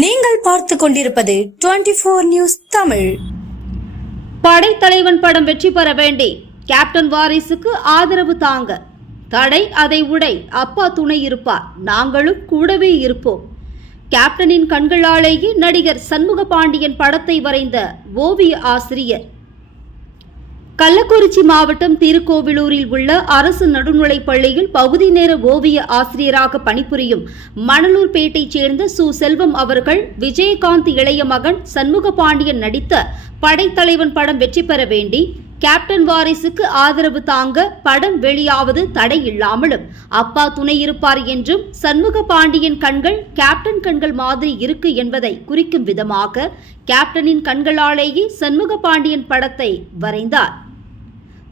நீங்கள் பார்த்து கொண்டிருப்பது டுவெண்டி போர் நியூஸ் தமிழ். படைத்தலைவன் படம் வெற்றி பெற வேண்டி கேப்டன் வாரிசுக்கு ஆதரவு தாங்க. தடை அதை உடை. அப்பா துணை இருப்பார். நாங்களும் கூடவே இருப்போம். கேப்டனின் கண்களாலேயே நடிகர் சண்முக பாண்டியன் படத்தை வரைந்த ஓவிய ஆசிரியர். கள்ளக்குறிச்சி மாவட்டம் திருக்கோவிலூரில் உள்ள அரசு நடுநிலைப் பள்ளியில் பகுதி நேர ஓவிய ஆசிரியராக பணிபுரியும் மணலூர்பேட்டைச் சேர்ந்த சு. செல்வம் அவர்கள் விஜயகாந்த் இளைய மகன் சண்முக பாண்டியன் நடித்த படைத்தலைவன் படம் வெற்றி பெற வேண்டி கேப்டன் வாரிசுக்கு ஆதரவு தாங்க படம் வெளியாவது தடை இல்லாமலும் அப்பா துணை இருப்பார் என்றும் சண்முக பாண்டியன் கண்கள் கேப்டன் கண்கள் மாதிரி இருக்கு என்பதை குறிக்கும் விதமாக கேப்டனின் கண்களாலேயே சண்முக பாண்டியன் படத்தை வரைந்தார்.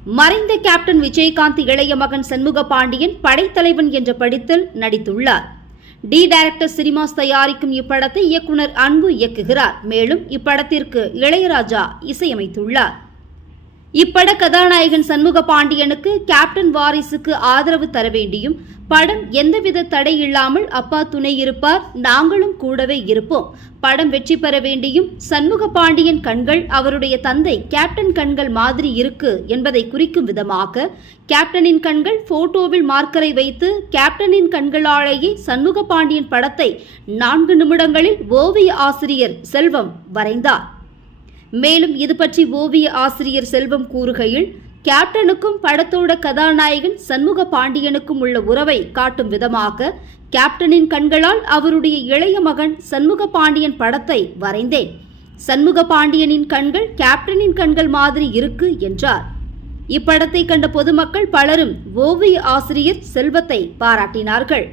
மறைந்த கேப்டன் விஜயகாந்த் இளைய மகன் சண்முக பாண்டியன் படைத்தலைவன் என்ற படத்தில் நடித்துள்ளார். டி டைரக்டர் சினிமாஸ் தயாரிக்கும் இப்படத்தை இயக்குனர் அன்பு இயக்குகிறார். மேலும் இப்படத்திற்கு இளையராஜா இசையமைத்துள்ளார். இப்பட கதாநாயகன் சண்முக பாண்டியனுக்கு கேப்டன் வாரிசுக்கு ஆதரவு தர வேண்டியும் படம் எந்தவித தடை இல்லாமல் அப்பா துணை இருப்பார் நாங்களும் கூடவே இருப்போம். படம் வெற்றி பெற வேண்டியும் சண்முக பாண்டியன் கண்கள் அவருடைய தந்தை கேப்டன் கண்கள் மாதிரி இருக்கு என்பதை குறிக்கும் விதமாக கேப்டனின் கண்கள் போட்டோவில் மார்க்கரை வைத்து கேப்டனின் கண்களாலேயே சண்முக பாண்டியன் படத்தை நான்கு நிமிடங்களில் ஓவிய ஆசிரியர் செல்வம் வரைந்தார். மேலும் இது பற்றி ஓவிய ஆசிரியர் செல்வம் கூறுகையில் கேப்டனுக்கும் படத்தோட கதாநாயகன் சண்முக பாண்டியனுக்கும் உள்ள உறவை காட்டும் விதமாக கேப்டனின் கண்களால் அவருடைய இளைய மகன் சண்முக பாண்டியன் படத்தை வரைந்தேன். சண்முக பாண்டியனின் கண்கள் கேப்டனின் கண்கள் மாதிரி இருக்கு என்றார். இப்படத்தை கண்ட பொதுமக்கள் பலரும் ஓவிய ஆசிரியர் செல்வத்தை பாராட்டினார்கள்.